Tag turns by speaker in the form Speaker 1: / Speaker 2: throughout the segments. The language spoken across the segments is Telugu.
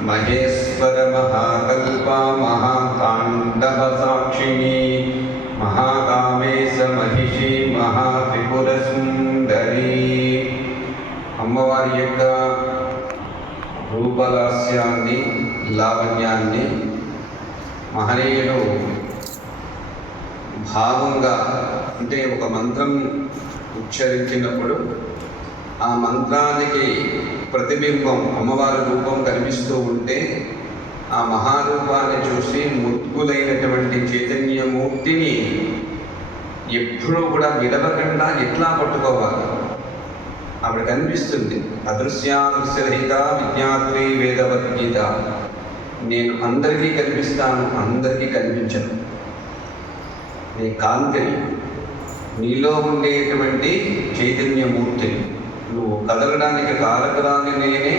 Speaker 1: మహేశ్వర మహాకల్ప మహాతాండవ సాక్షిణి మహాకామేశ మహిషి మహాత్రిపుర సుందరి అమ్మవారి యొక్క రూపలాస్యాన్ని లావణ్యాన్ని మహనీయులు భావంగా అంటే ఒక మంత్రం ఉచ్చరించినప్పుడు ఆ మంత్రానికి ప్రతిబింబం అమ్మవారి రూపం కనిపిస్తూ ఉంటే ఆ మహారూపాన్ని చూసి ముద్దులైనటువంటి చైతన్యమూర్తిని ఎప్పుడూ కూడా విడవకుండా ఎట్లా పట్టుకోవాలి? ఆవిడ కనిపిస్తుంది అదృశ్యాదృశ్యరహిత విజ్ఞాత్రి వేదవద్గీత. నేను అందరికీ కనిపిస్తాను అందరికీ కనిపించను. నీ కాంతిని నీలో ఉండేటువంటి చైతన్యమూర్తిని నువ్వు కదలడానికి కారకురాని నేనే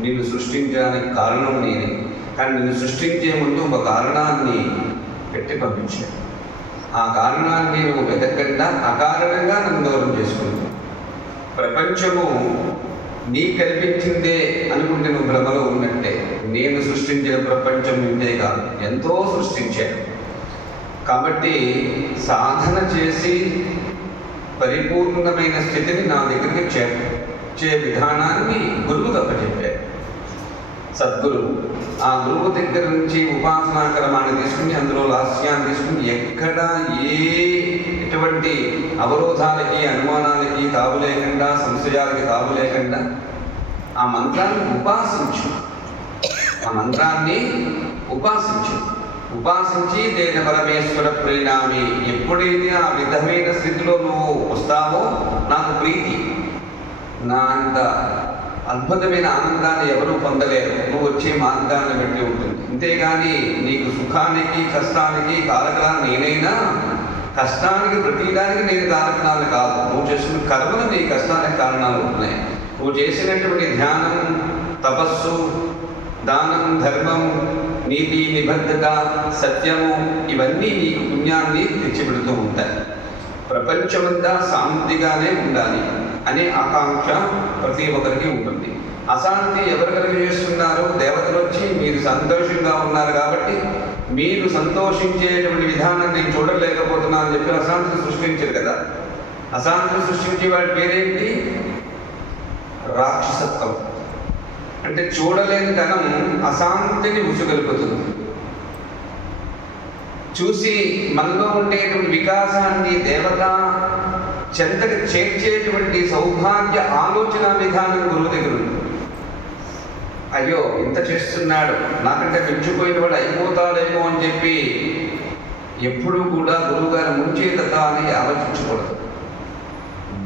Speaker 1: నిన్ను సృష్టించడానికి కారణం నేనే. కానీ నిన్ను సృష్టించే ముందు ఒక కారణాన్ని పెట్టి పంపించాను ఆ కారణాన్ని నువ్వు వెతకకుండా అకారణంగా నన్ను దూరం చేసుకుంటావు ప్రపంచము నీ కల్పించిందే అనుకుంటే నువ్వు భ్రమలో ఉన్నట్టే. నేను సృష్టించిన ప్రపంచం ఇంతే కాదు ఎంతో సృష్టించాను. కాబట్టి సాధన చేసి పరిపూర్ణమైన స్థితిని నా దగ్గరికి చేర్చే విధానాన్ని గురువు తప్పచెప్పారు సద్గురు ఆ గురువు దగ్గర నుంచి ఉపాసనా క్రమాన్ని తీసుకుని అందులో లాస్యాన్ని తీసుకుని ఎక్కడ ఏ ఎటువంటి అవరోధాలకి అనుమానాలకి తావు లేకుండా సంశయాలకి తావు లేకుండా ఆ మంత్రాన్ని ఉపాసించు. ఆ మంత్రాన్ని ఉపాసించు. ఉపాసించి దేన పరమేశ్వర ప్రేణామి? ఎప్పుడైతే ఆ విధమైన స్థితిలో నువ్వు వస్తావో నాకు ప్రీతి. నా అంత అద్భుతమైన ఆనందాన్ని ఎవరూ పొందలేరు. నువ్వు వచ్చే మార్గాన్ని బట్టి ఉంటుంది. అంతేగాని నీకు సుఖానికి కష్టానికి కారకరాలు నేనైనా కష్టానికి ప్రతీయడానికి నేను కారణాలు కాదు. నువ్వు చేసిన కర్మలు నీ కష్టానికి కారణాలు ఉంటున్నాయి నువ్వు చేసినటువంటి ధ్యానం తపస్సు దానం ధర్మం నీతి నిబద్ధత సత్యము ఇవన్నీ నీకు పుణ్యాన్ని తెచ్చిపెడుతూ ఉంటాయి. ప్రపంచమంతా శాంతిగానే ఉండాలి అనే ఆకాంక్ష ప్రతి ఒక్కరికి ఉంటుంది. అశాంతి ఎవరు కలిగజేస్తున్నారు దేవతలు వచ్చి మీరు సంతోషంగా ఉన్నారు కాబట్టి మీరు సంతోషించేటువంటి విధానం నేను చూడలేకపోతున్నాను అని చెప్పి అశాంతిని సృష్టించారు కదా. అశాంతిని సృష్టించే వాడి పేరేంటి? రాక్షసత్వం. అంటే చూడలేని తనం అశాంతిని ఉసుగలుపుతుంది చూసి మనలో ఉండేటువంటి వికాసాన్ని దేవత చెంతకు చేర్చేటువంటి సౌభాగ్య ఆలోచన విధానం గురువు దగ్గర ఉంది. అయ్యో ఇంత చేస్తున్నాడు. నాకంటే మించిపోయిన వాడు అయిపోతాడేమో అని చెప్పి ఎప్పుడూ కూడా గురువుగారు ముంచేతత అని ఆలోచించకూడదు.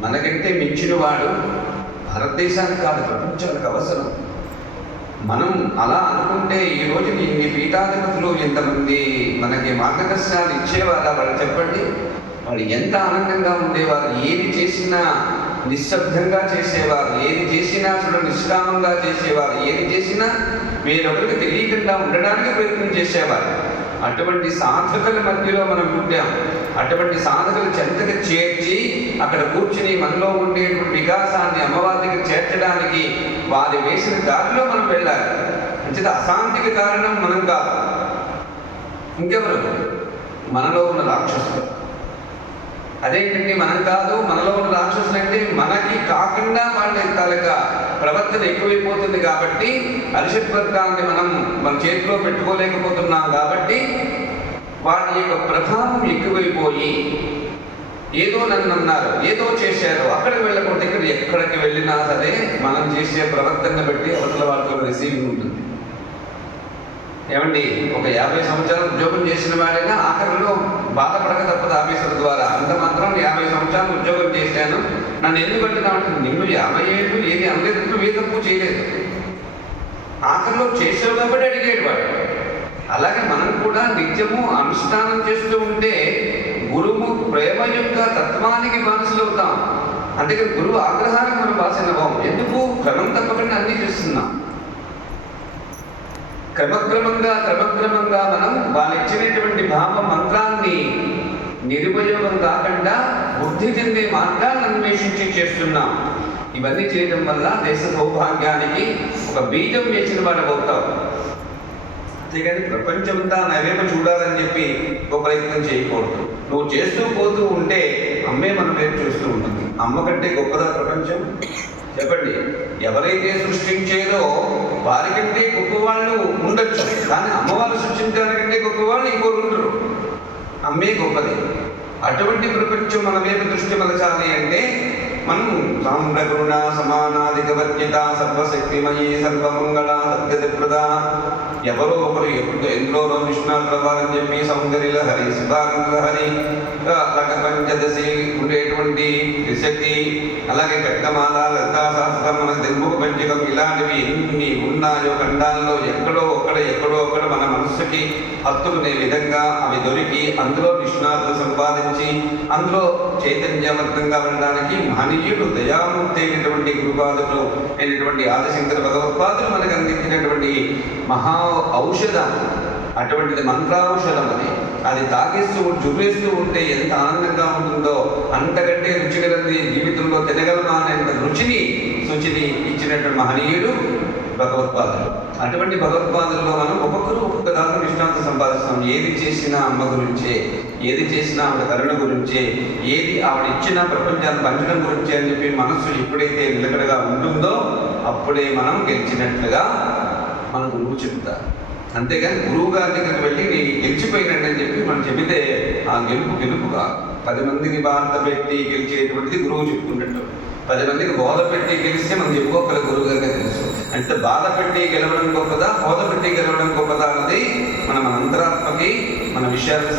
Speaker 1: మనకంటే మించిన వాడు భారతదేశానికి కాదు ప్రపంచానికి అవసరం. మనం అలా అనుకుంటే ఈ రోజు ఇన్ని పీఠాధిపతులు ఎంతమంది మనకి మార్గదర్శనాలు ఇచ్చేవారు? వాళ్ళు చెప్పండి. వాళ్ళు ఎంత ఆనందంగా ఉండేవారు? ఏది చేసినా నిశ్శబ్దంగా చేసేవారు. ఏది చేసినా అసలు నిష్కామంగా చేసేవారు. ఏది చేసినా వేరొకరికి తెలియకుండా ఉండడానికి ప్రయత్నం చేసేవారు. అటువంటి సాధకుల మధ్యలో మనం పుట్టాం అటువంటి సాధకులు చెంతకు చేర్చి అక్కడ కూర్చుని మనలో ఉండేటువంటి వికాసాన్ని అమ్మవారి దగ్గర చేర్చడానికి వారి వేసిన దారిలో మనం వెళ్ళాలి. అంచేత అశాంతికి కారణం మనం కాదు. ఇంకెవరు? మనలో ఉన్న రాక్షసులు. అదేంటండి మనం కాదు? మనలో ఉన్న రాక్షసులు అంటే మనకి కాకుండా వాళ్ళ తాలూకా ప్రవర్తన ఎక్కువైపోతుంది కాబట్టి అరిషత్ వర్గాన్ని మనం మన చేతిలో పెట్టుకోలేకపోతున్నాం కాబట్టి వాళ్ళ యొక్క ప్రభావం ఎక్కువైపోయి ఏదో నన్ను అన్నారు ఏదో చేశారు అక్కడికి వెళ్ళకుండా ఇక్కడ ఎక్కడికి వెళ్ళినా సరే మనం చేసే ప్రవర్తన బట్టి అవతల వాళ్ళతో రిసీవింగ్ ఉంటుంది. ఏమండి ఒక యాభై సంవత్సరాలు ఉద్యోగం చేసిన వాడైనా ఆఖరిలో బాధపడక తప్పదు ఆఫీసర్ ద్వారా. అంత మాత్రం యాభై సంవత్సరాలు ఉద్యోగం చేశాను నన్ను ఎందుకు అంటున్నామంటే నిన్ను యాభై ఏళ్ళు ఏది అనలేదు ఏ తప్పు చేయలేదు. ఆఖరిలో చేసావు కాబట్టి అడిగేడు వాడు. అలాగే మనం కూడా నిత్యము అనుష్ఠానం చేస్తూ ఉంటే గురువు ప్రేమ యొక్క తత్వానికి బానిసలు అవుతాం. అందుకే గురువు ఆగ్రహానికి మనం బాసినవ్వం ఎందుకు? క్రమం తప్పకుండా అన్నీ చేస్తున్నాం. క్రమక్రమంగా క్రమక్రమంగా మనం వాళ్ళు ఇచ్చినటువంటి భావ మంత్రాన్ని నిరుపయోగం కాకుండా బుద్ధి చెందే మార్గాన్ని అన్వేషించి చేస్తున్నాం. ఇవన్నీ చేయడం వల్ల దేశ సౌభాగ్యానికి ఒక బీజం వేసిన వాడు అవుతాం అంతేగాని ప్రపంచమంతా నవేమ చూడాలని చెప్పి ఒక ప్రయత్నం చేయకూడదు. నువ్వు చేస్తూ పోతూ ఉంటే అమ్మే మన వైపు చూస్తూ ఉంటుంది. అమ్మ కంటే గొప్పదా ప్రపంచం? చెప్పండి. ఎవరైతే సృష్టించేదో వారికంటే గొప్పవాళ్ళు ఉండొచ్చు. కానీ అమ్మవారు సృష్టించడానికంటే గొప్పవాళ్ళు ఇంకోరు అమ్మే గొప్పది. అటువంటి ప్రపంచం మన మీద దృష్టి మలచాలి అంటే మనం సామ్రగుణ సమానాధిక వర్జిత సర్వశక్తిమయీ సర్వమంగళ సత్యదిప్రద ఎవరో ఒకరు ఎప్పుడు ఎందులోనో విష్ణువారని చెప్పి సౌందర్య హరి శివానంద హరి అలాగే పంచదశి ఉండేటువంటి త్రిశక్తి అలాగే కట్టమాల లలితా మన తెలుగు పంచకం ఇలాంటివి ఎన్ని ఉన్నాయో ఖండాల్లో ఎక్కడో ఒక్కడ ఎక్కడో ఒక్కడ మన మనస్సుకి హత్తుకునే విధంగా అవి దొరికి అందులో విష్ణార్థ సంపాదించి అందులో చైతన్యవంతంగా ఉండడానికి మహనీయుడు దయామూర్తి అయినటువంటి గురుపాదులు అయినటువంటి ఆదిశంకర భగవత్పాదులు మనకు అందించినటువంటి మహా ఔషధం. అటువంటిది మంత్రాౌషధం అది. అది తాగిస్తూ చూపిస్తూ ఉంటే ఎంత ఆనందంగా ఉంటుందో అంతకంటే రుచిగలది జీవితంలో తినగలమా అనే రుచిని శుచిని ఇచ్చినటువంటి మహనీయుడు భగవత్పాదులు. అటువంటి భగవత్పాదుల్లో మనం ఒక్కొక్కరు ఒక్కొక్క దాంట్లో విశ్రాంతి సంపాదిస్తాం. ఏది చేసినా అమ్మ గురించే ఏది చేసినా ఆవిడ కరుణ గురించే ఏది ఆవిడ ఇచ్చిన ప్రపంచాన్ని పంచడం గురించే అని చెప్పి మనస్సు ఎప్పుడైతే నిలకడగా ఉంటుందో అప్పుడే మనం గెలిచినట్లుగా మన గురువు చెబుతారు. అంతేగాని గురువు గారి దగ్గరికి వెళ్ళి నేను గెలిచిపోయినట్టు అని చెప్పి మనం చెబితే ఆ గెలుపు గెలుపు కాదు పది మందిని బాధ పెట్టి గెలిచేటువంటిది గురువు చెప్పుకున్నట్టు. పది మందికి బోధ పెట్టి గెలిస్తే మనం చెప్పుకోగల గురువు గారికి తెలుసు. అంటే బాధ పెట్టి గెలవడం గొప్పదా? బోధ పెట్టి గెలవడం గొప్పదా అన్నది మన మన అంతరాత్మకి మన విషయాలకు